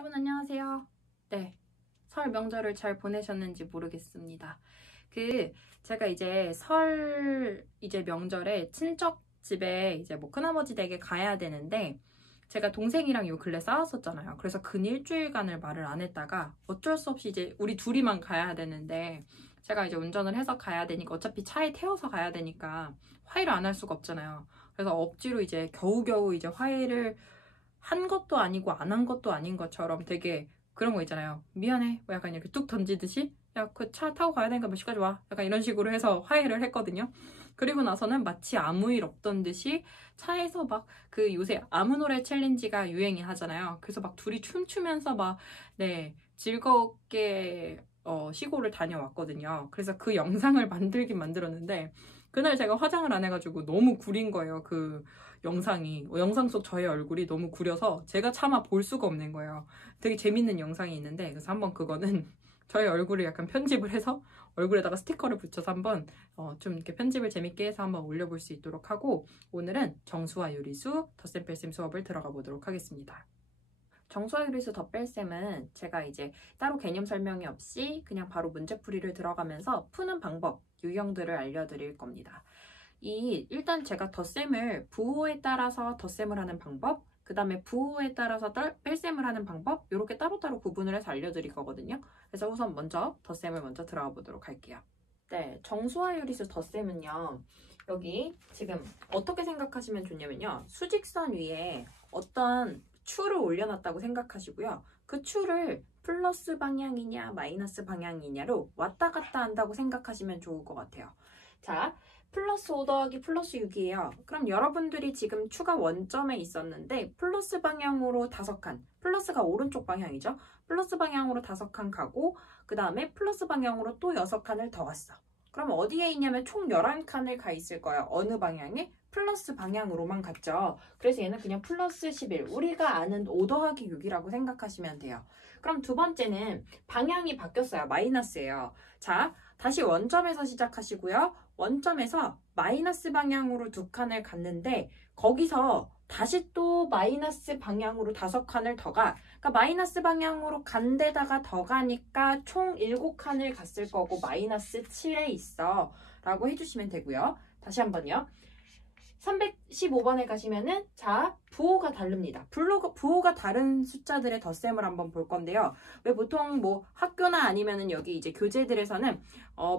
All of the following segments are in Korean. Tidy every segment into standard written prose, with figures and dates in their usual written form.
여러분 안녕하세요. 네, 설 명절을 잘 보내셨는지 모르겠습니다. 제가 이제 명절에 친척 집에 이제 뭐 큰아버지 댁에 가야 되는데 제가 동생이랑 요 근래 싸웠었잖아요. 그래서 근 일주일간을 말을 안 했다가 어쩔 수 없이 이제 우리 둘이만 가야 되는데 제가 이제 운전을 해서 가야 되니까 어차피 차에 태워서 가야 되니까 화해를 안 할 수가 없잖아요. 그래서 억지로 이제 겨우겨우 이제 화해를 한 것도 아니고 안 한 것도 아닌 것처럼 되게 그런 거 있잖아요. 미안해. 뭐 약간 이렇게 뚝 던지듯이 야, 그 차 타고 가야 되니까 몇 시까지 와. 약간 이런 식으로 해서 화해를 했거든요. 그리고 나서는 마치 아무 일 없던 듯이 차에서 막 요새 아무 노래 챌린지가 유행이 하잖아요. 그래서 막 둘이 춤추면서 네, 즐겁게 시골을 다녀왔거든요. 그래서 그 영상을 만들긴 만들었는데 그날 제가 화장을 안 해가지고 너무 구린 거예요. 영상 속 저의 얼굴이 너무 구려서 제가 차마 볼 수가 없는 거예요. 되게 재밌는 영상이 있는데 그래서 한번 그거는 저의 얼굴을 약간 편집을 해서 얼굴에다가 스티커를 붙여서 한번 좀 이렇게 편집을 재밌게 해서 한번 올려볼 수 있도록 하고 오늘은 정수와 유리수 덧셈 뺄셈 수업을 들어가 보도록 하겠습니다. 정수와 유리수 덧뺄셈은 제가 이제 따로 개념 설명이 없이 그냥 바로 문제풀이를 들어가면서 푸는 방법, 유형들을 알려드릴 겁니다. 일단 제가 덧셈을 부호에 따라서 덧셈을 하는 방법, 그 다음에 부호에 따라서 뺄셈을 하는 방법 이렇게 따로따로 구분을 해서 알려드릴 거거든요. 그래서 우선 먼저 덧셈을 먼저 들어가 보도록 할게요. 네, 정수와 유리수 덧셈은요. 여기 지금 어떻게 생각하시면 좋냐면요. 수직선 위에 어떤 추를 올려놨다고 생각하시고요. 그 추를 플러스 방향이냐 마이너스 방향이냐로 왔다 갔다 한다고 생각하시면 좋을 것 같아요. 자, 플러스 5 더하기 플러스 6이에요. 그럼 여러분들이 지금 추가 원점에 있었는데 플러스 방향으로 5칸, 플러스가 오른쪽 방향이죠. 플러스 방향으로 5칸 가고 그 다음에 플러스 방향으로 또 6칸을 더 갔어. 그럼 어디에 있냐면 총 11칸을 가 있을 거예요. 어느 방향에? 플러스 방향으로만 갔죠. 그래서 얘는 그냥 플러스 11, 우리가 아는 5 더하기 6이라고 생각하시면 돼요. 그럼 두 번째는 방향이 바뀌었어요. 마이너스예요. 자, 다시 원점에서 시작하시고요. 원점에서 마이너스 방향으로 2칸을 갔는데 거기서 다시 또 마이너스 방향으로 5칸을 더 가. 그러니까 마이너스 방향으로 간 데다가 더 가니까 총 7칸을 갔을 거고 마이너스 7에 있어 라고 해주시면 되고요. 다시 한번요. 315번에 가시면은 자 부호가 다릅니다. 부호가 다른 숫자들의 덧셈을 한번 볼 건데요. 왜 보통 뭐 학교나 아니면은 여기 이제 교재들에서는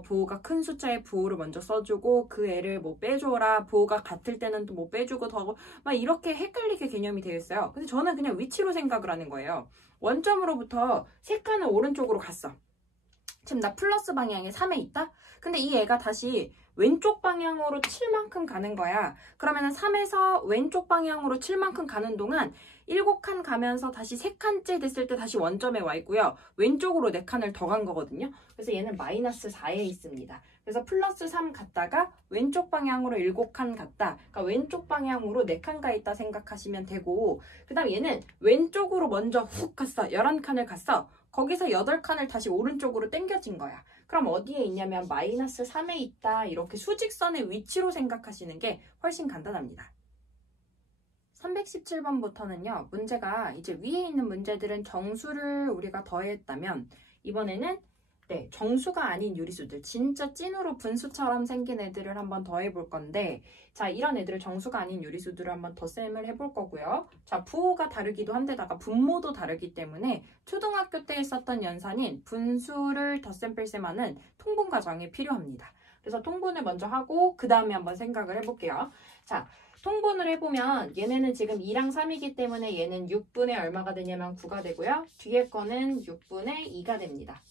부호가 큰 숫자의 부호를 먼저 써주고 그 애를 뭐 빼줘라. 부호가 같을 때는 또 뭐 빼주고 더하고 막 이렇게 헷갈리게 개념이 되어 있어요. 근데 저는 그냥 위치로 생각을 하는 거예요. 원점으로부터 3칸을 오른쪽으로 갔어. 지금 나 플러스 방향에 3에 있다? 근데 이 애가 다시 왼쪽 방향으로 7만큼 가는 거야. 그러면은 3에서 왼쪽 방향으로 7만큼 가는 동안 7칸 가면서 다시 3칸째 됐을 때 다시 원점에 와 있고요. 왼쪽으로 4칸을 더 간 거거든요. 그래서 얘는 마이너스 4에 있습니다. 그래서 플러스 3 갔다가 왼쪽 방향으로 7칸 갔다. 그러니까 왼쪽 방향으로 4칸 가 있다 생각하시면 되고 그 다음 얘는 왼쪽으로 먼저 훅 갔어. 11칸을 갔어. 거기서 8칸을 다시 오른쪽으로 당겨진 거야. 그럼 어디에 있냐면 마이너스 3에 있다. 이렇게 수직선의 위치로 생각하시는 게 훨씬 간단합니다. 317번부터는요. 문제가 이제 위에 있는 문제들은 정수를 우리가 더했다면 이번에는 네, 정수가 아닌 유리수들, 진짜 찐으로 분수처럼 생긴 애들을 한번 더해볼 건데 자, 이런 애들을 정수가 아닌 유리수들을 한번 덧셈을 해볼 거고요. 자, 부호가 다르기도 한데다가 분모도 다르기 때문에 초등학교 때 썼던 연산인 분수를 덧셈 뺄셈하는 통분 과정이 필요합니다. 그래서 통분을 먼저 하고 그 다음에 한번 생각을 해볼게요. 자, 통분을 해보면 얘네는 지금 2랑 3이기 때문에 얘는 6분의 얼마가 되냐면 9가 되고요. 뒤에 거는 6분의 2가 됩니다.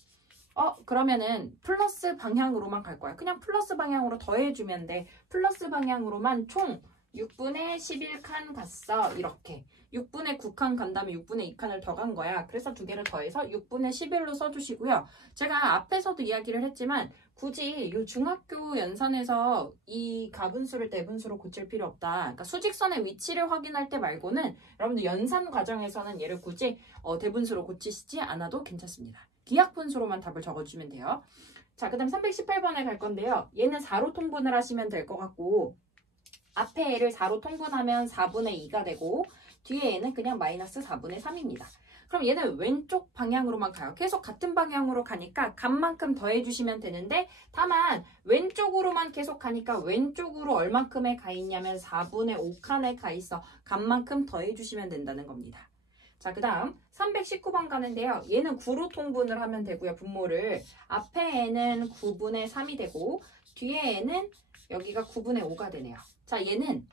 그러면은 플러스 방향으로만 갈 거야. 그냥 플러스 방향으로 더해주면 돼. 플러스 방향으로만 총 6분의 11칸 갔어. 이렇게. 6분의 9칸 간 다음에 6분의 2칸을 더 간 거야. 그래서 두 개를 더해서 6분의 11로 써주시고요. 제가 앞에서도 이야기를 했지만 굳이 이 중학교 연산에서 이 가분수를 대분수로 고칠 필요 없다. 그러니까 수직선의 위치를 확인할 때 말고는 여러분들 연산 과정에서는 얘를 굳이 대분수로 고치시지 않아도 괜찮습니다. 기하분수로만 답을 적어주면 돼요. 자, 그 다음 318번에 갈 건데요. 얘는 4로 통분을 하시면 될 것 같고 앞에 얘를 4로 통분하면 4분의 2가 되고 뒤에 얘는 그냥 마이너스 4분의 3입니다. 그럼 얘는 왼쪽 방향으로만 가요. 계속 같은 방향으로 가니까 값만큼 더해주시면 되는데 다만 왼쪽으로만 계속 가니까 왼쪽으로 얼만큼에 가 있냐면 4분의 5칸에 가 있어. 값만큼 더해주시면 된다는 겁니다. 자, 그 다음 319번 가는데요. 얘는 9로 통분을 하면 되고요. 분모를. 앞에 애는 9분의 3이 되고 뒤에 애는 여기가 9분의 5가 되네요. 자, 얘는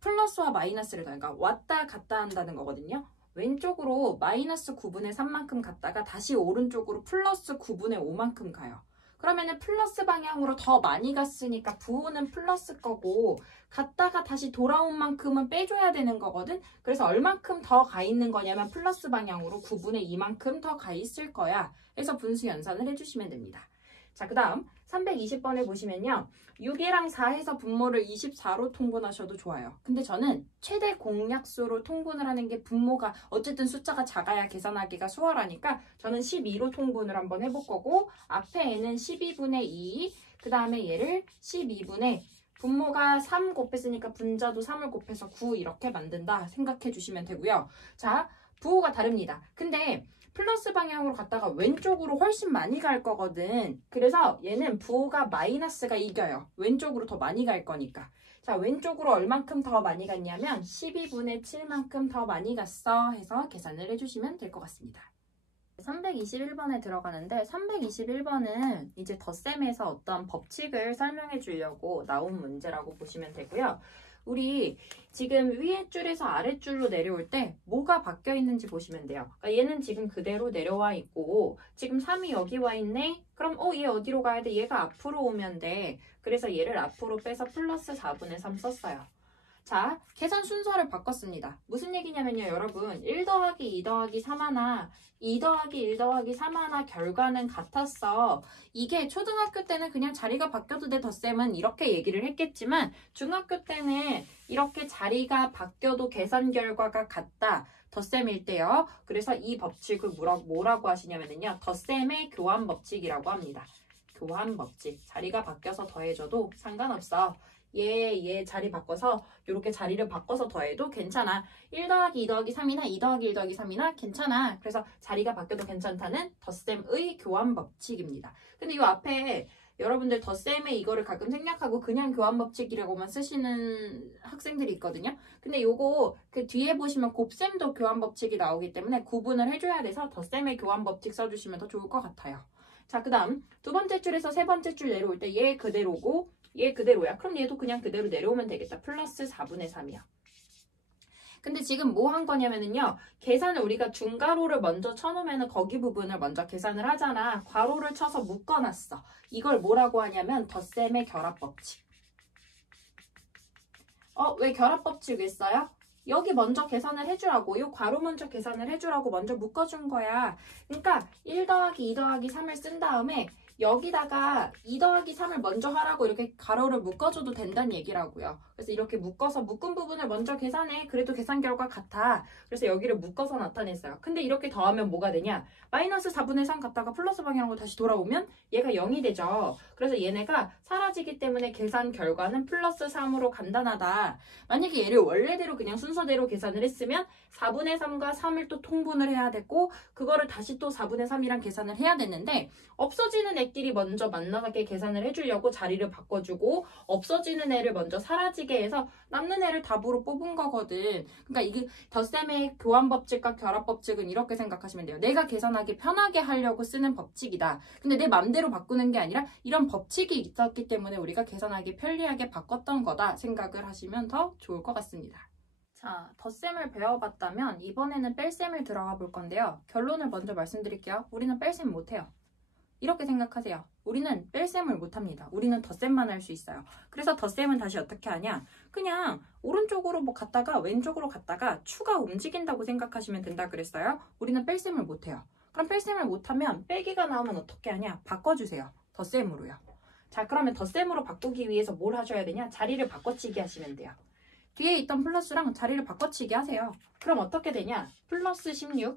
플러스와 마이너스를 그러니까 왔다 갔다 한다는 거거든요. 왼쪽으로 마이너스 9분의 3만큼 갔다가 다시 오른쪽으로 플러스 9분의 5만큼 가요. 그러면은 플러스 방향으로 더 많이 갔으니까 부호는 플러스 거고 갔다가 다시 돌아온 만큼은 빼줘야 되는 거거든. 그래서 얼만큼 더 가 있는 거냐면 플러스 방향으로 9분의 2만큼 더 가 있을 거야. 그래서 분수 연산을 해주시면 됩니다. 자, 그 다음 320번을 보시면요. 6이랑 4해서 분모를 24로 통분하셔도 좋아요. 근데 저는 최대 공약수로 통분을 하는 게 분모가 어쨌든 숫자가 작아야 계산하기가 수월하니까 저는 12로 통분을 한번 해볼 거고 앞에 얘는 12분의 2, 그 다음에 얘를 12분의 분모가 3 곱했으니까 분자도 3을 곱해서 9 이렇게 만든다 생각해 주시면 되고요. 자, 부호가 다릅니다. 근데 플러스 방향으로 갔다가 왼쪽으로 훨씬 많이 갈 거거든. 그래서 얘는 부호가 마이너스가 이겨요. 왼쪽으로 더 많이 갈 거니까. 자, 왼쪽으로 얼만큼 더 많이 갔냐면 12분의 7만큼 더 많이 갔어 해서 계산을 해주시면 될 것 같습니다. 321번에 들어가는데 321번은 이제 덧셈에서 어떤 법칙을 설명해 주려고 나온 문제라고 보시면 되고요. 우리 지금 위에 줄에서 아래 줄로 내려올 때 뭐가 바뀌어 있는지 보시면 돼요. 그러니까 얘는 지금 그대로 내려와 있고 지금 3이 여기 와 있네? 그럼 얘 어디로 가야 돼? 얘가 앞으로 오면 돼. 그래서 얘를 앞으로 빼서 플러스 4분의 3 썼어요. 자, 계산 순서를 바꿨습니다. 무슨 얘기냐면요, 여러분. 1 더하기 2 더하기 3 하나, 2 더하기 1 더하기 3 하나 결과는 같았어. 이게 초등학교 때는 그냥 자리가 바뀌어도 돼, 덧셈은 이렇게 얘기를 했겠지만 중학교 때는 이렇게 자리가 바뀌어도 계산 결과가 같다. 덧셈일 때요. 그래서 이 법칙을 뭐라고 하시냐면요. 덧셈의 교환 법칙이라고 합니다. 교환 법칙. 자리가 바뀌어서 더해져도 상관없어. 얘 자리 바꿔서 이렇게 자리를 바꿔서 더해도 괜찮아. 1 더하기 2 더하기 3이나 2 더하기 1 더하기 3이나 괜찮아. 그래서 자리가 바뀌어도 괜찮다는 덧셈의 교환 법칙입니다. 근데 이 앞에 여러분들 덧셈에 이거를 가끔 생략하고 그냥 교환 법칙이라고만 쓰시는 학생들이 있거든요. 근데 요거 그 뒤에 보시면 곱셈도 교환 법칙이 나오기 때문에 구분을 해줘야 돼서 덧셈의 교환 법칙 써주시면 더 좋을 것 같아요. 자, 그 다음 두 번째 줄에서 세 번째 줄 내려올 때 얘 그대로고 얘 그대로야. 그럼 얘도 그냥 그대로 내려오면 되겠다. 플러스 4분의 3이야. 근데 지금 뭐 한 거냐면요. 계산을 우리가 중괄호를 먼저 쳐놓으면 거기 부분을 먼저 계산을 하잖아. 괄호를 쳐서 묶어놨어. 이걸 뭐라고 하냐면 덧셈의 결합법칙. 왜 결합법칙 왜 써요? 여기 먼저 계산을 해주라고. 이 괄호 먼저 계산을 해주라고 먼저 묶어준 거야. 그러니까 1 더하기 2 더하기 3을 쓴 다음에 여기다가 2 더하기 3을 먼저 하라고 이렇게 가로를 묶어줘도 된다는 얘기라고요. 그래서 이렇게 묶어서 묶은 부분을 먼저 계산해. 그래도 계산 결과 같아. 그래서 여기를 묶어서 나타냈어요. 근데 이렇게 더하면 뭐가 되냐? 마이너스 4분의 3 갔다가 플러스 방향으로 다시 돌아오면 얘가 0이 되죠. 그래서 얘네가 사라지기 때문에 계산 결과는 플러스 3으로 간단하다. 만약에 얘를 원래대로 그냥 순서대로 계산을 했으면 4분의 3과 3을 또 통분을 해야 됐고 그거를 다시 또 4분의 3이랑 계산을 해야 됐는데 없어지는 애끼리 먼저 만나게 계산을 해주려고 자리를 바꿔주고 없어지는 애를 먼저 사라지게 해서 남는 애를 답으로 뽑은 거거든. 그러니까 이게 덧셈의 교환법칙과 결합법칙은 이렇게 생각하시면 돼요. 내가 계산하기 편하게 하려고 쓰는 법칙이다. 근데 내 맘대로 바꾸는 게 아니라 이런 법칙이 있었기 때문에 우리가 계산하기 편리하게 바꿨던 거다 생각을 하시면 더 좋을 것 같습니다. 자, 덧셈을 배워봤다면 이번에는 뺄셈을 들어가 볼 건데요. 결론을 먼저 말씀드릴게요. 우리는 뺄셈 못해요. 이렇게 생각하세요. 우리는 뺄셈을 못합니다. 우리는 덧셈만 할 수 있어요. 그래서 덧셈은 다시 어떻게 하냐? 그냥 오른쪽으로 뭐 갔다가 왼쪽으로 갔다가 추가 움직인다고 생각하시면 된다 그랬어요. 우리는 뺄셈을 못해요. 그럼 뺄셈을 못하면 빼기가 나오면 어떻게 하냐? 바꿔주세요. 덧셈으로요. 자, 그러면 덧셈으로 바꾸기 위해서 뭘 하셔야 되냐? 자리를 바꿔치기 하시면 돼요. 뒤에 있던 플러스랑 자리를 바꿔치기 하세요. 그럼 어떻게 되냐? 플러스 16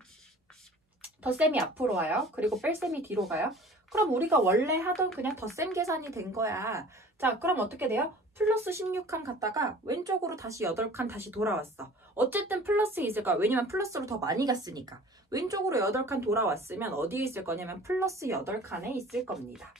덧셈이 앞으로 와요. 그리고 뺄셈이 뒤로 가요. 그럼 우리가 원래 하던 그냥 덧셈 계산이 된 거야. 자, 그럼 어떻게 돼요? 플러스 16칸 갔다가 왼쪽으로 다시 8칸 다시 돌아왔어. 어쨌든 플러스에 있을 거야. 왜냐면 플러스로 더 많이 갔으니까. 왼쪽으로 8칸 돌아왔으면 어디에 있을 거냐면 플러스 8칸에 있을 겁니다.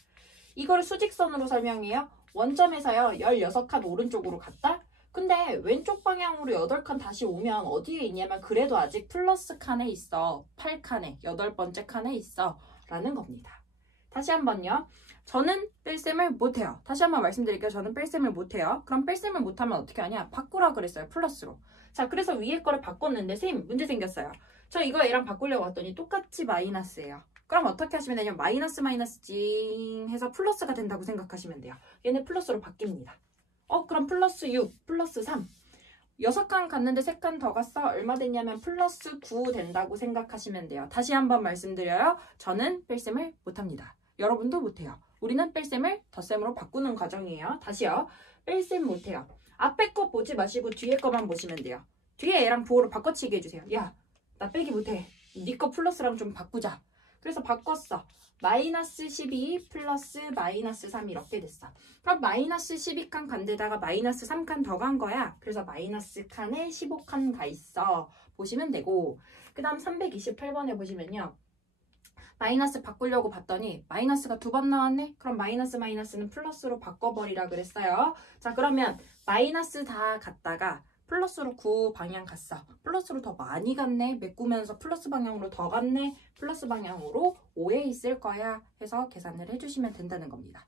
이걸 수직선으로 설명해요. 원점에서요 16칸 오른쪽으로 갔다. 근데 왼쪽 방향으로 8칸 다시 오면 어디에 있냐면 그래도 아직 플러스 칸에 있어. 8칸에 8번째 칸에 있어 라는 겁니다. 다시 한번요. 저는 뺄셈을 못해요. 다시 한번 말씀드릴게요. 저는 뺄셈을 못해요. 그럼 뺄셈을 못하면 어떻게 하냐? 바꾸라 그랬어요. 플러스로. 자, 그래서 위에 거를 바꿨는데 선생님 문제 생겼어요. 저 이거 얘랑 바꾸려고 했더니 똑같이 마이너스예요. 그럼 어떻게 하시면 되냐면 마이너스 마이너스 찡 해서 플러스가 된다고 생각하시면 돼요. 얘네 플러스로 바뀝니다. 그럼 플러스 6, 플러스 3. 6칸 갔는데 3칸 더 갔어. 얼마 됐냐면 플러스 9 된다고 생각하시면 돼요. 다시 한번 말씀드려요. 저는 뺄셈을 못합니다. 여러분도 못해요. 우리는 뺄셈을 덧셈으로 바꾸는 과정이에요. 다시요. 뺄셈 못해요. 앞에 거 보지 마시고 뒤에 거만 보시면 돼요. 뒤에 얘랑 부호로 바꿔치기 해주세요. 야, 나 빼기 못해. 네 거 플러스랑 좀 바꾸자. 그래서 바꿨어. 마이너스 12 플러스 마이너스 3 이렇게 됐어. 그럼 마이너스 12칸 간 데다가 마이너스 3칸 더 간 거야. 그래서 마이너스 칸에 15칸 가 있어. 보시면 되고 그 다음 328번에 보시면요. 마이너스 바꾸려고 봤더니 마이너스가 2번 나왔네? 그럼 마이너스 마이너스는 플러스로 바꿔버리라 그랬어요. 자, 그러면 마이너스 다 갔다가 플러스로 9 방향 갔어. 플러스로 더 많이 갔네. 메꾸면서 플러스 방향으로 더 갔네. 플러스 방향으로 5에 있을 거야 해서 계산을 해주시면 된다는 겁니다.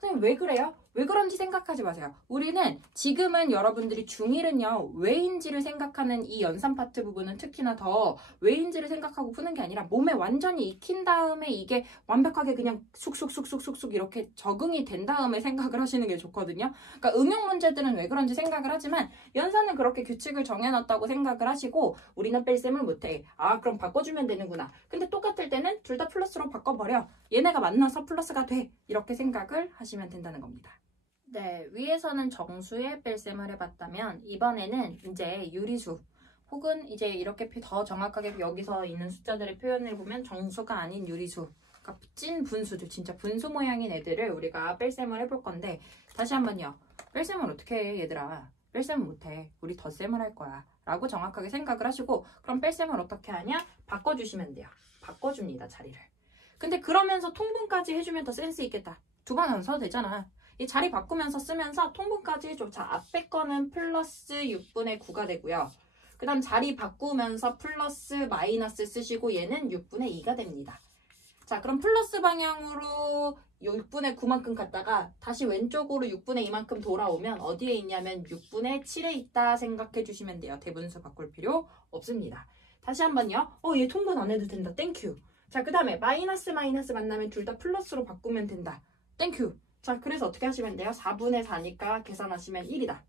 선생님 왜 그래요? 왜 그런지 생각하지 마세요. 우리는 지금은 여러분들이 중1은요. 왜인지를 생각하는 이 연산 파트 부분은 특히나 더 왜인지를 생각하고 푸는 게 아니라 몸에 완전히 익힌 다음에 이게 완벽하게 그냥 쑥쑥쑥쑥쑥쑥 이렇게 적응이 된 다음에 생각을 하시는 게 좋거든요. 그러니까 응용 문제들은 왜 그런지 생각을 하지만 연산은 그렇게 규칙을 정해놨다고 생각을 하시고 우리는 뺄셈을 못해. 아, 그럼 바꿔주면 되는구나. 근데 똑같을 때는 둘 다 플러스로 바꿔버려. 얘네가 만나서 플러스가 돼. 이렇게 생각을 하시면 된다는 겁니다. 네, 위에서는 정수의 뺄셈을 해봤다면 이번에는 이제 유리수 혹은 이제 이렇게 더 정확하게 여기서 있는 숫자들의 표현을 보면 정수가 아닌 유리수, 그러니까 찐 분수들, 진짜 분수 모양인 애들을 우리가 뺄셈을 해볼 건데 다시 한번요. 뺄셈을 어떻게 해 얘들아? 뺄셈을 못해. 우리 덧셈을 할 거야. 라고 정확하게 생각을 하시고 그럼 뺄셈을 어떻게 하냐? 바꿔주시면 돼요. 바꿔줍니다. 자리를. 근데 그러면서 통분까지 해주면 더 센스 있겠다. 2번 안 써도 되잖아. 이 자리 바꾸면서 쓰면서 통분까지 해줘. 자, 앞에 거는 플러스 6분의 9가 되고요. 그 다음 자리 바꾸면서 플러스 마이너스 쓰시고 얘는 6분의 2가 됩니다. 자, 그럼 플러스 방향으로 6분의 9만큼 갔다가 다시 왼쪽으로 6분의 2만큼 돌아오면 어디에 있냐면 6분의 7에 있다 생각해 주시면 돼요. 대분수 바꿀 필요 없습니다. 다시 한번요. 얘 통분 안 해도 된다. 땡큐. 자, 그 다음에 마이너스 마이너스 만나면 둘 다 플러스로 바꾸면 된다. 땡큐. 자, 그래서 어떻게 하시면 돼요? 4분의 4니까 계산하시면 1이다.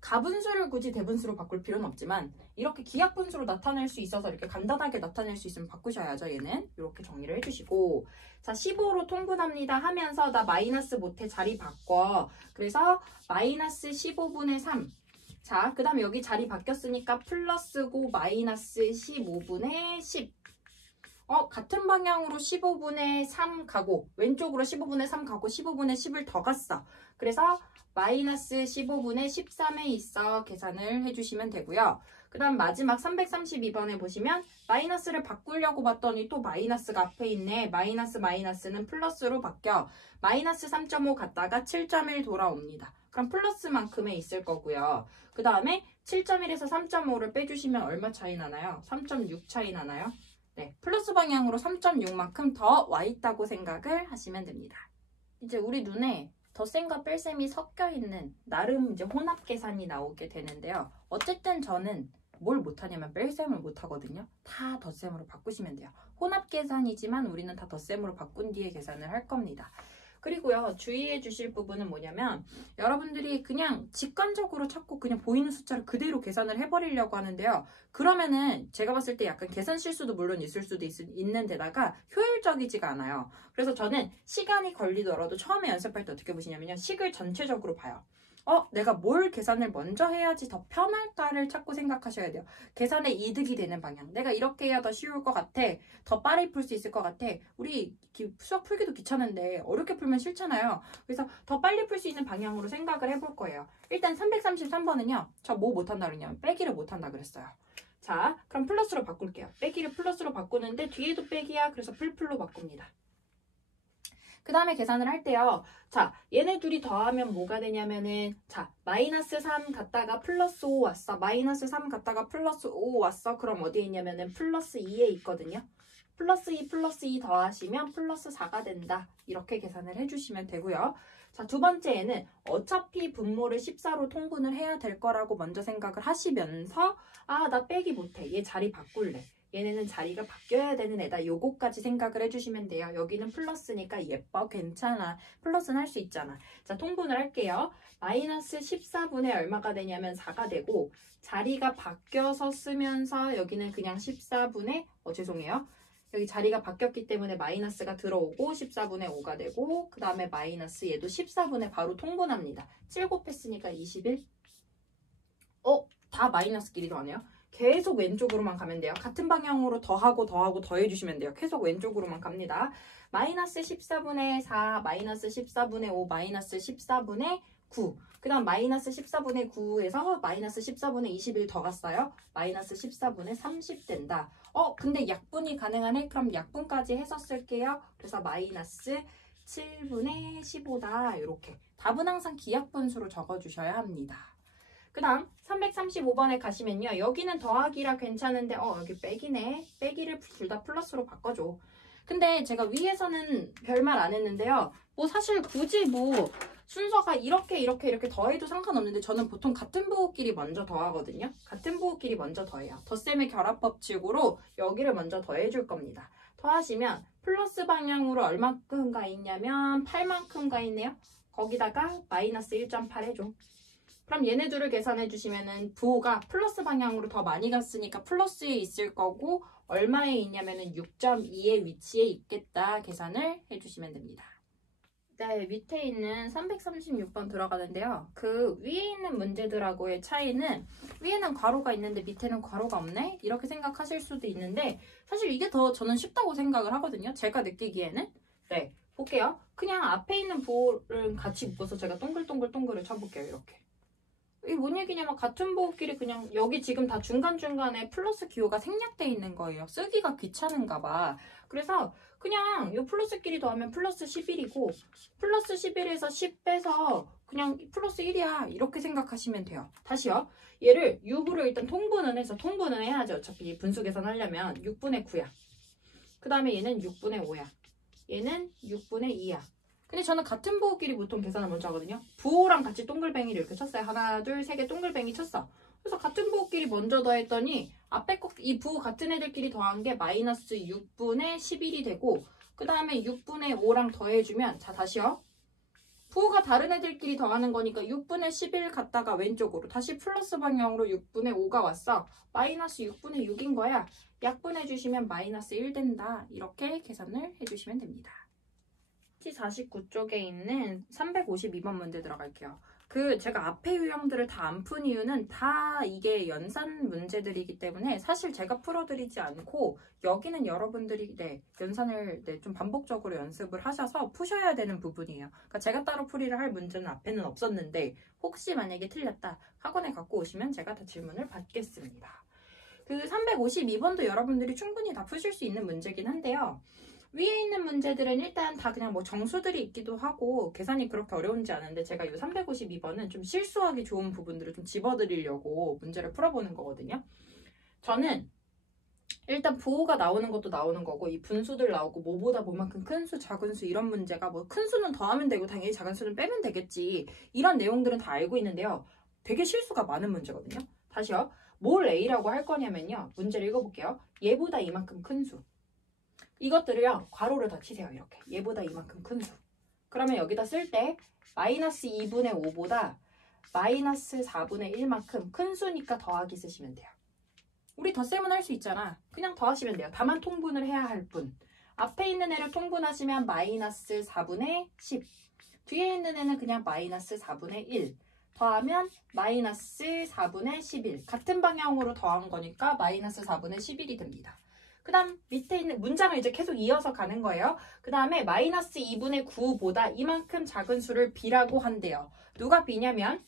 가분수를 굳이 대분수로 바꿀 필요는 없지만 이렇게 기하분수로 나타낼 수 있어서 이렇게 간단하게 나타낼 수 있으면 바꾸셔야죠. 얘는 이렇게 정리를 해주시고 자 15로 통분합니다 하면서 나 마이너스 못해 자리 바꿔. 그래서 마이너스 15분의 3. 자, 그 다음에 여기 자리 바뀌었으니까 플러스고 마이너스 15분의 10. 같은 방향으로 15분의 3 가고 왼쪽으로 15분의 3 가고 15분의 10을 더 갔어. 그래서 마이너스 15분의 13에 있어 계산을 해주시면 되고요. 그 다음 마지막 332번에 보시면 마이너스를 바꾸려고 봤더니 또 마이너스가 앞에 있네. 마이너스 마이너스는 플러스로 바뀌어. 마이너스 3.5 갔다가 7.1 돌아옵니다. 그럼 플러스만큼에 있을 거고요. 그 다음에 7.1에서 3.5를 빼주시면 얼마 차이 나나요? 3.6 차이 나나요? 네, 플러스 방향으로 3.6만큼 더 와 있다고 생각을 하시면 됩니다. 이제 우리 눈에 덧셈과 뺄셈이 섞여 있는 나름 이제 혼합 계산이 나오게 되는데요. 어쨌든 저는 뭘 못하냐면 뺄셈을 못하거든요. 다 덧셈으로 바꾸시면 돼요. 혼합 계산이지만 우리는 다 덧셈으로 바꾼 뒤에 계산을 할 겁니다. 그리고요, 주의해 주실 부분은 뭐냐면 여러분들이 그냥 직관적으로 찾고 그냥 보이는 숫자를 그대로 계산을 해버리려고 하는데요. 그러면은 제가 봤을 때 약간 계산 실수도 물론 있을 수도 있는 데다가 효율적이지가 않아요. 그래서 저는 시간이 걸리더라도 처음에 연습할 때 어떻게 보시냐면요. 식을 전체적으로 봐요. 내가 뭘 계산을 먼저 해야지 더 편할까를 찾고 생각하셔야 돼요. 계산에 이득이 되는 방향. 내가 이렇게 해야 더 쉬울 것 같아. 더 빠르게 풀 수 있을 것 같아. 우리 수학 풀기도 귀찮은데 어렵게 풀면 싫잖아요. 그래서 더 빨리 풀 수 있는 방향으로 생각을 해볼 거예요. 일단 333번은요. 저 뭐 못한다 그러냐면 빼기를 못한다 그랬어요. 자, 그럼 플러스로 바꿀게요. 빼기를 플러스로 바꾸는데 뒤에도 빼기야. 그래서 풀풀로 바꿉니다. 그 다음에 계산을 할 때요. 자, 얘네 둘이 더하면 뭐가 되냐면은 자, 마이너스 3 갔다가 플러스 5 왔어. 마이너스 3 갔다가 플러스 5 왔어. 그럼 어디에 있냐면은 플러스 2에 있거든요. 플러스 2 플러스 2 더하시면 플러스 4가 된다. 이렇게 계산을 해주시면 되고요. 자, 두 번째에는 어차피 분모를 14로 통분을 해야 될 거라고 먼저 생각을 하시면서 나 빼기 못해. 얘 자리 바꿀래. 얘네는 자리가 바뀌어야 되는 애다. 요거까지 생각을 해주시면 돼요. 여기는 플러스니까 예뻐. 괜찮아. 플러스는 할 수 있잖아. 자, 통분을 할게요. 마이너스 14분의 얼마가 되냐면 4가 되고 자리가 바뀌어서 쓰면서 여기는 그냥 14분의 죄송해요. 여기 자리가 바뀌었기 때문에 마이너스가 들어오고 14분의 5가 되고 그 다음에 마이너스 얘도 14분의 바로 통분합니다. 7 곱했으니까 21. 다 마이너스끼리 더하네요. 계속 왼쪽으로만 가면 돼요. 같은 방향으로 더하고 더해주시면 돼요. 계속 왼쪽으로만 갑니다. 마이너스 14분의 4, 마이너스 14분의 5, 마이너스 14분의 9. 그 다음 마이너스 14분의 9에서 마이너스 14분의 21 더 갔어요. 마이너스 14분의 30 된다. 근데 약분이 가능하네? 그럼 약분까지 해서 쓸게요. 그래서 마이너스 7분의 15다. 이렇게. 답은 항상 기약분수로 적어주셔야 합니다. 그 다음 335번에 가시면요. 여기는 더하기라 괜찮은데 여기 빼기네. 빼기를 둘 다 플러스로 바꿔줘. 근데 제가 위에서는 별말 안 했는데요. 뭐 사실 굳이 뭐 순서가 이렇게 더해도 상관없는데 저는 보통 같은 부호끼리 먼저 더하거든요. 같은 부호끼리 먼저 더해요. 덧셈의 결합법칙으로 여기를 먼저 더해줄 겁니다. 더하시면 플러스 방향으로 얼마큼 가 있냐면 8만큼 가 있네요. 거기다가 마이너스 1.8 해줘. 그럼 얘네 둘을 계산해 주시면은 부호가 플러스 방향으로 더 많이 갔으니까 플러스에 있을 거고 얼마에 있냐면은 6.2의 위치에 있겠다 계산을 해주시면 됩니다. 네, 밑에 있는 336번 들어가는데요. 그 위에 있는 문제들하고의 차이는 위에는 괄호가 있는데 밑에는 괄호가 없네? 이렇게 생각하실 수도 있는데 사실 이게 더 저는 쉽다고 생각을 하거든요. 제가 느끼기에는. 네, 볼게요. 그냥 앞에 있는 부호를 같이 묶어서 제가 동글동글을 쳐볼게요. 이렇게. 이게 뭔 얘기냐면 같은 부호끼리 그냥 여기 지금 다 중간중간에 플러스 기호가 생략되어 있는 거예요. 쓰기가 귀찮은가 봐. 그래서 그냥 이 플러스끼리 더하면 플러스 11이고 플러스 11에서 10 빼서 그냥 플러스 1이야. 이렇게 생각하시면 돼요. 다시요. 얘를 6으로 일단 통분은 해서 통분은 해야죠. 어차피 분수 계산하려면 6분의 9야. 그 다음에 얘는 6분의 5야. 얘는 6분의 2야. 근데 저는 같은 부호끼리 보통 계산을 먼저 하거든요. 부호랑 같이 동글뱅이를 이렇게 쳤어요. 하나, 둘, 세 개 동글뱅이 쳤어. 그래서 같은 부호끼리 먼저 더했더니 앞에 이 부호 같은 애들끼리 더한 게 마이너스 6분의 11이 되고 그 다음에 6분의 5랑 더해주면 자 다시요. 부호가 다른 애들끼리 더하는 거니까 6분의 11 갔다가 왼쪽으로 다시 플러스 방향으로 6분의 5가 왔어. 마이너스 6분의 6인 거야. 약분해주시면 마이너스 1 된다. 이렇게 계산을 해주시면 됩니다. 49쪽에 있는 352번 문제 들어갈게요. 제가 앞에 유형들을 다 안 푼 이유는 다 이게 연산 문제들이기 때문에 사실 제가 풀어드리지 않고 여기는 여러분들이 연산을 좀 반복적으로 연습을 하셔서 푸셔야 되는 부분이에요. 그러니까 제가 따로 풀이를 할 문제는 앞에는 없었는데 혹시 만약에 틀렸다 학원에 갖고 오시면 제가 다 질문을 받겠습니다. 352번도 여러분들이 충분히 다 푸실 수 있는 문제긴 한데요. 위에 있는 문제들은 일단 다 그냥 뭐 정수들이 있기도 하고 계산이 그렇게 어려운지 아는데 제가 이 352번은 좀 실수하기 좋은 부분들을 좀 집어드리려고 문제를 풀어보는 거거든요. 저는 일단 부호가 나오는 것도 나오는 거고 이 분수들 나오고 뭐보다 뭐만큼 큰 수, 작은 수 이런 문제가 뭐 큰 수는 더하면 되고 당연히 작은 수는 빼면 되겠지 이런 내용들은 다 알고 있는데요. 되게 실수가 많은 문제거든요. 다시요. 뭘 A라고 할 거냐면요. 문제를 읽어볼게요. 얘보다 이만큼 큰 수. 이것들을요. 괄호를 다 치세요. 이렇게. 얘보다 이만큼 큰 수. 그러면 여기다 쓸 때 마이너스 2분의 5보다 마이너스 4분의 1만큼 큰 수니까 더하기 쓰시면 돼요. 우리 덧셈은 할 수 있잖아. 그냥 더하시면 돼요. 다만 통분을 해야 할 뿐. 앞에 있는 애를 통분하시면 마이너스 4분의 10. 뒤에 있는 애는 그냥 마이너스 4분의 1. 더하면 마이너스 4분의 11. 같은 방향으로 더한 거니까 마이너스 4분의 11이 됩니다. 그 다음 밑에 있는 문장을 이제 계속 이어서 가는 거예요. 그 다음에 마이너스 2분의 9보다 이만큼 작은 수를 b라고 한대요. 누가 b냐면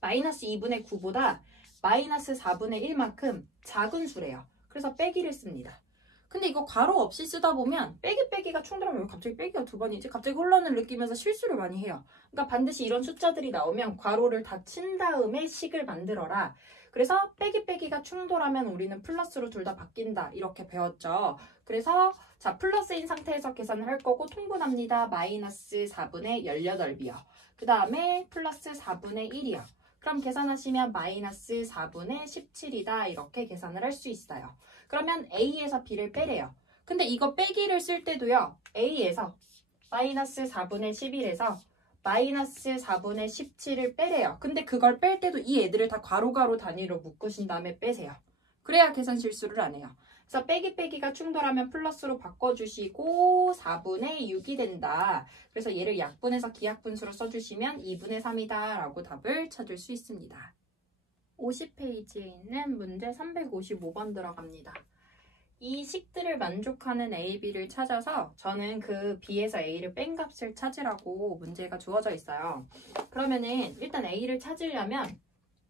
마이너스 2분의 9보다 마이너스 4분의 1만큼 작은 수래요. 그래서 빼기를 씁니다. 근데 이거 괄호 없이 쓰다 보면 빼기가 충돌하면 왜 갑자기 빼기가 두 번이지? 갑자기 혼란을 느끼면서 실수를 많이 해요. 그러니까 반드시 이런 숫자들이 나오면 괄호를 다 친 다음에 식을 만들어라. 그래서 빼기가 충돌하면 우리는 플러스로 둘 다 바뀐다. 이렇게 배웠죠. 그래서 자 플러스인 상태에서 계산을 할 거고 통분합니다. 마이너스 4분의 18b요. 그 다음에 플러스 4분의 1이요. 그럼 계산하시면 마이너스 4분의 17이다. 이렇게 계산을 할 수 있어요. 그러면 A에서 B를 빼래요. 근데 이거 빼기를 쓸 때도요. A에서 마이너스 4분의 11에서 마이너스 4분의 17을 빼래요. 근데 그걸 뺄 때도 이 애들을 다 괄호 단위로 묶으신 다음에 빼세요. 그래야 계산 실수를 안 해요. 그래서 빼기가 충돌하면 플러스로 바꿔주시고 4분의 6이 된다. 그래서 얘를 약분해서 기약분수로 써주시면 2분의 3이다 라고 답을 찾을 수 있습니다. 50페이지에 있는 문제 355번 들어갑니다. 이 식들을 만족하는 A, B를 찾아서 저는 그 B에서 A를 뺀 값을 찾으라고 문제가 주어져 있어요. 그러면은 일단 A를 찾으려면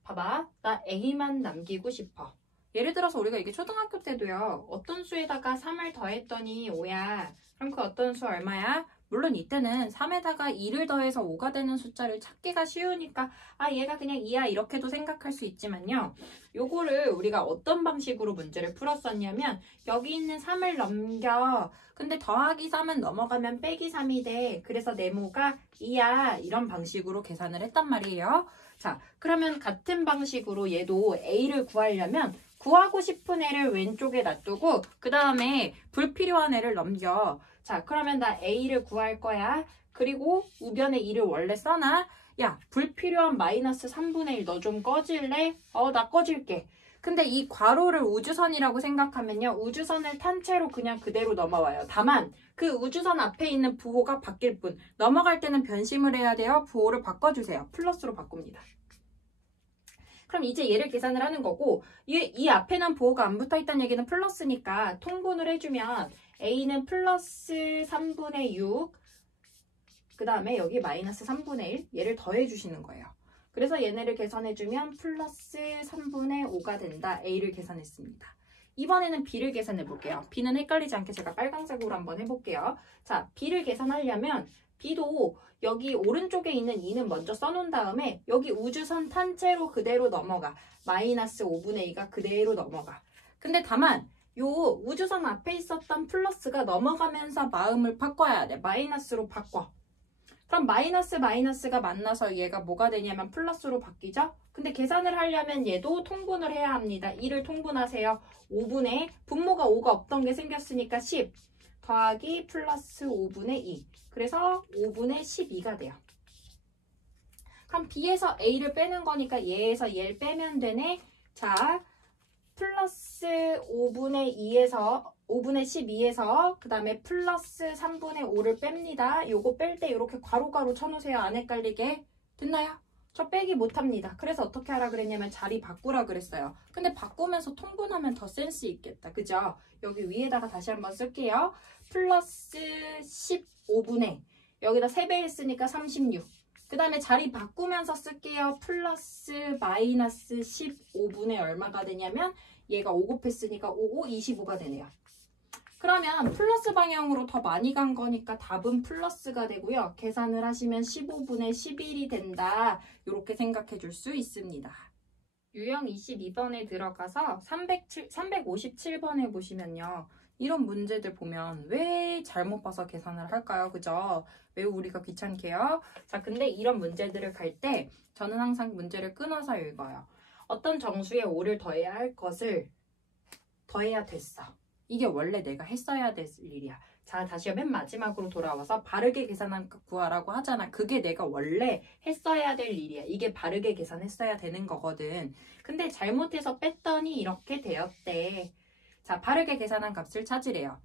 봐봐, 나 A만 남기고 싶어. 예를 들어서 우리가 이게 초등학교 때도요. 어떤 수에다가 3을 더했더니 5야. 그럼 그 어떤 수 얼마야? 물론 이때는 3에다가 2를 더해서 5가 되는 숫자를 찾기가 쉬우니까 아 얘가 그냥 2야 이렇게도 생각할 수 있지만요. 요거를 우리가 어떤 방식으로 문제를 풀었었냐면 여기 있는 3을 넘겨. 근데 더하기 3은 넘어가면 빼기 3이 돼. 그래서 네모가 2야. 이런 방식으로 계산을 했단 말이에요. 자, 그러면 같은 방식으로 얘도 A를 구하려면 구하고 싶은 애를 왼쪽에 놔두고 그 다음에 불필요한 애를 넘겨. 자, 그러면 나 A를 구할 거야. 그리고 우변에 2를 원래 써놔. 야, 불필요한 마이너스 3분의 1 너 좀 꺼질래? 나 꺼질게. 근데 이 괄호를 우주선이라고 생각하면요. 우주선을 탄 채로 그냥 그대로 넘어와요. 다만 그 우주선 앞에 있는 부호가 바뀔 뿐. 넘어갈 때는 변심을 해야 돼요. 부호를 바꿔주세요. 플러스로 바꿉니다. 그럼 이제 얘를 계산을 하는 거고 이 앞에는 부호가 안 붙어있다는 얘기는 플러스니까 통분을 해주면 A는 플러스 3분의 6 그 다음에 여기 마이너스 3분의 1 얘를 더해주시는 거예요. 그래서 얘네를 계산해주면 플러스 3분의 5가 된다. A를 계산했습니다. 이번에는 B를 계산해 볼게요. B는 헷갈리지 않게 제가 빨간색으로 한번 해볼게요. 자, B를 계산하려면 B도 여기 오른쪽에 있는 2는 먼저 써놓은 다음에 여기 우주선 탄 채로 그대로 넘어가. 마이너스 5분의 2가 그대로 넘어가. 근데 다만 요 우주선 앞에 있었던 플러스가 넘어가면서 마음을 바꿔야 돼. 마이너스로 바꿔. 그럼 마이너스가 만나서 얘가 뭐가 되냐면 플러스로 바뀌죠? 근데 계산을 하려면 얘도 통분을 해야 합니다. 2를 통분하세요. 5분의 분모가 5가 없던 게 생겼으니까 10 더하기 플러스 5분의 2. 그래서 5분의 12가 돼요. 그럼 B에서 A를 빼는 거니까 얘에서 얘를 빼면 되네. 자, 플러스 5분의 12에서 그 다음에 플러스 3분의 5를 뺍니다. 요거 뺄 때 이렇게 괄호 쳐놓으세요. 안 헷갈리게. 됐나요? 저 빼기 못합니다. 그래서 어떻게 하라 그랬냐면 자리 바꾸라 그랬어요. 근데 바꾸면서 통분하면 더 센스 있겠다. 그죠? 여기 위에다가 다시 한번 쓸게요. 플러스 15분의 여기다 3배 했으니까 36. 그 다음에 자리 바꾸면서 쓸게요. 플러스 마이너스 15분의 얼마가 되냐면 얘가 5 곱했으니까 5, 25가 되네요. 그러면 플러스 방향으로 더 많이 간 거니까 답은 플러스가 되고요. 계산을 하시면 15분의 11이 된다. 이렇게 생각해 줄 수 있습니다. 유형 22번에 들어가서 357번에 보시면요. 이런 문제들 보면 왜 잘못 봐서 계산을 할까요? 그죠? 왜 우리가 귀찮게요? 자, 근데 이런 문제들을 갈 때 저는 항상 문제를 끊어서 읽어요. 어떤 정수에 5를 더해야 할 것을 더해야 됐어. 이게 원래 내가 했어야 될 일이야. 자, 다시 맨 마지막으로 돌아와서 바르게 계산한 값 구하라고 하잖아. 그게 내가 원래 했어야 될 일이야. 이게 바르게 계산했어야 되는 거거든. 근데 잘못해서 뺐더니 이렇게 되었대. 자, 바르게 계산한 값을 찾으래요.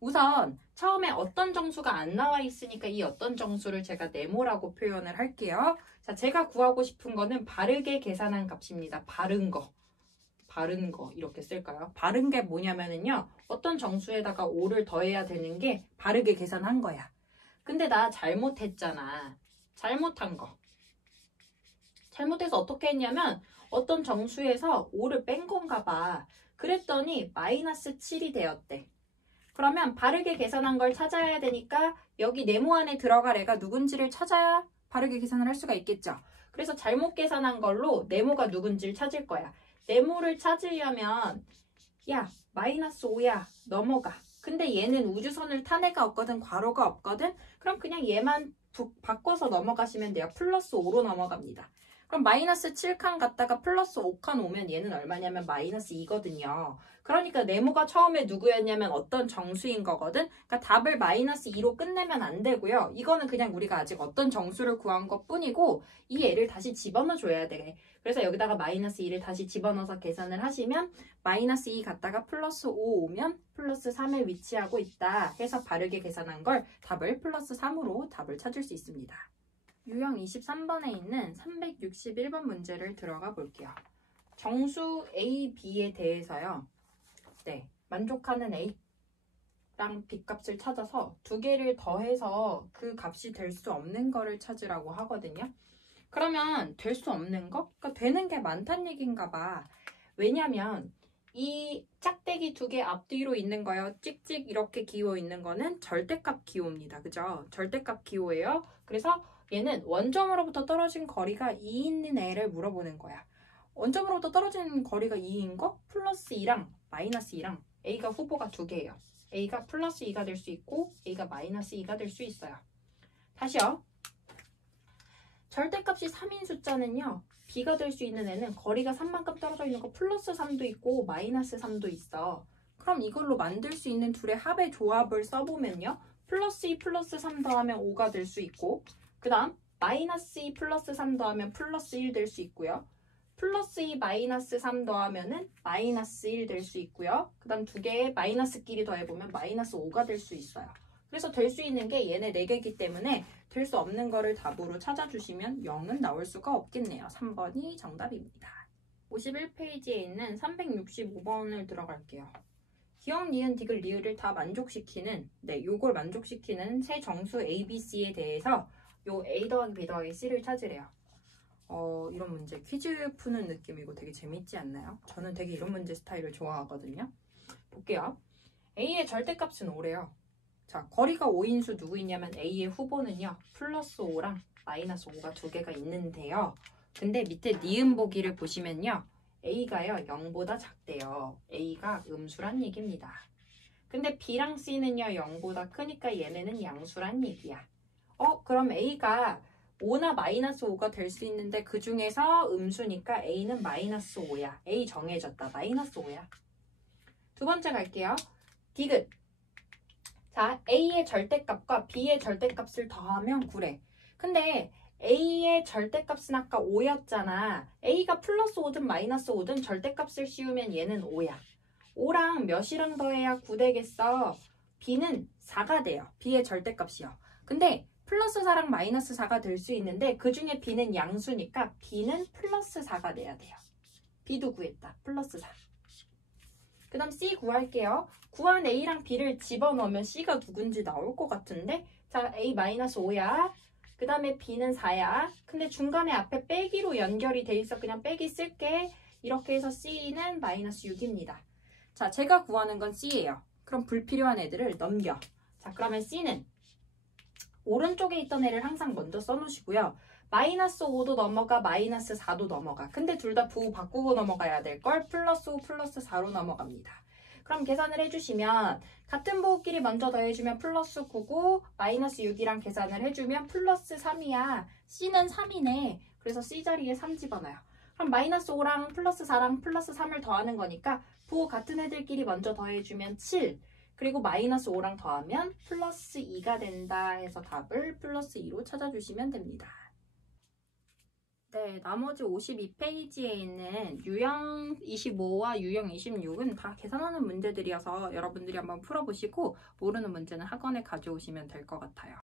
우선 처음에 어떤 정수가 안 나와 있으니까 이 어떤 정수를 제가 네모라고 표현을 할게요. 자, 제가 구하고 싶은 거는 바르게 계산한 값입니다. 바른 거 이렇게 쓸까요? 바른 게 뭐냐면은요. 어떤 정수에다가 5를 더해야 되는 게 바르게 계산한 거야. 근데 나 잘못했잖아. 잘못한 거. 잘못해서 어떻게 했냐면 어떤 정수에서 5를 뺀 건가 봐. 그랬더니 마이너스 7이 되었대. 그러면 바르게 계산한 걸 찾아야 되니까 여기 네모 안에 들어갈 애가 누군지를 찾아야 바르게 계산을 할 수가 있겠죠. 그래서 잘못 계산한 걸로 네모가 누군지를 찾을 거야. 네모를 찾으려면 야 마이너스 5야 넘어가. 근데 얘는 우주선을 탄 애가 없거든. 괄호가 없거든. 그럼 그냥 얘만 바꿔서 넘어가시면 돼요. 플러스 5로 넘어갑니다. 그럼 마이너스 7칸 갔다가 플러스 5칸 오면 얘는 얼마냐면 마이너스 2거든요. 그러니까 네모가 처음에 누구였냐면 어떤 정수인 거거든. 그러니까 답을 마이너스 2로 끝내면 안 되고요. 이거는 그냥 우리가 아직 어떤 정수를 구한 것 뿐이고 이 애를 다시 집어넣어 줘야 돼. 그래서 여기다가 마이너스 2를 다시 집어넣어서 계산을 하시면 마이너스 2 갔다가 플러스 5 오면 플러스 3에 위치하고 있다 해서 바르게 계산한 걸 답을 플러스 3으로 답을 찾을 수 있습니다. 유형 23번에 있는 361번 문제를 들어가 볼게요. 정수 A, B에 대해서요. 네, 만족하는 A랑 B 값을 찾아서 두 개를 더해서 그 값이 될 수 없는 거를 찾으라고 하거든요. 그러면 될 수 없는 거? 그러니까 되는 게 많다는 얘기인가 봐. 왜냐면 이 짝대기 두 개 앞뒤로 있는 거요. 찍찍 이렇게 기호 있는 거는 절대값 기호입니다. 그죠? 절대값 기호예요. 그래서 얘는 원점으로부터 떨어진 거리가 2 있는 애를 물어보는 거야. 원점으로부터 떨어진 거리가 2인 거 플러스 2랑 마이너스 2랑 A가 후보가 두 개예요. A가 플러스 2가 될 수 있고 A가 마이너스 2가 될 수 있어요. 다시요. 절대값이 3인 숫자는요. B가 될 수 있는 애는 거리가 3만큼 떨어져 있는 거 플러스 3도 있고 마이너스 3도 있어. 그럼 이걸로 만들 수 있는 둘의 합의 조합을 써보면요. 플러스 2 플러스 3 더하면 5가 될 수 있고 그 다음 마이너스 2 플러스 3 더하면 플러스 1 될 수 있고요. 플러스 2 마이너스 3 더하면은 마이너스 1 될 수 있고요. 그 다음 두 개의 마이너스끼리 더해보면 마이너스 5가 될 수 있어요. 그래서 될 수 있는 게 얘네 4개이기 때문에 될 수 없는 거를 답으로 찾아주시면 0은 나올 수가 없겠네요. 3번이 정답입니다. 51페이지에 있는 365번을 들어갈게요. 기억, 니은, 디귿, 리을을 다 만족시키는 요걸 만족시키는 세 정수 A, B, C에 대해서 요 A 더하기 B 더하기 C를 찾으래요. 이런 문제 퀴즈 푸는 느낌이고 되게 재밌지 않나요? 저는 되게 이런 문제 스타일을 좋아하거든요. 볼게요. A의 절대값은 5래요. 자, 거리가 5인수 누구 있냐면 A의 후보는요. 플러스 5랑 마이너스 5가 두 개가 있는데요. 근데 밑에 니은 보기를 보시면요. A가요. 0보다 작대요. A가 음수란 얘기입니다. 근데 B랑 C는요. 0보다 크니까 얘네는 양수란 얘기야. 그럼 A가 5나 마이너스 5가 될 수 있는데 그 중에서 음수니까 A는 마이너스 5야. A 정해졌다. 마이너스 5야. 두 번째 갈게요. 디귿. 자, A의 절대값과 B의 절대값을 더하면 9래. 근데 A의 절대값은 아까 5였잖아. A가 플러스 5든 마이너스 5든 절대값을 씌우면 얘는 5야. 5랑 몇이랑 더해야 9 되겠어? B는 4가 돼요. B의 절대값이요. 근데 플러스 4랑 마이너스 4가 될 수 있는데 그 중에 B는 양수니까 B는 플러스 4가 돼야 돼요. B도 구했다. 플러스 4. 그 다음 C 구할게요. 구한 A랑 B를 집어넣으면 C가 누군지 나올 것 같은데 자, A-5야. 그 다음에 B는 4야. 근데 중간에 앞에 빼기로 연결이 돼 있어. 그냥 빼기 쓸게. 이렇게 해서 C는 마이너스 6입니다. 자, 제가 구하는 건 C예요. 그럼 불필요한 애들을 넘겨. 자, 그러면 C는 오른쪽에 있던 애를 항상 먼저 써놓으시고요. 마이너스 5도 넘어가, 마이너스 4도 넘어가. 근데 둘 다 부호 바꾸고 넘어가야 될걸. 플러스 5, 플러스 4로 넘어갑니다. 그럼 계산을 해주시면 같은 부호끼리 먼저 더해주면 플러스 9고 마이너스 6이랑 계산을 해주면 플러스 3이야. C는 3이네. 그래서 C자리에 3 집어넣어요. 그럼 마이너스 5랑 플러스 4랑 플러스 3을 더하는 거니까 부호 같은 애들끼리 먼저 더해주면 7. 그리고 마이너스 5랑 더하면 플러스 2가 된다 해서 답을 플러스 2로 찾아주시면 됩니다. 네, 나머지 52페이지에 있는 유형 25와 유형 26은 다 계산하는 문제들이어서 여러분들이 한번 풀어보시고 모르는 문제는 학원에 가져오시면 될 것 같아요.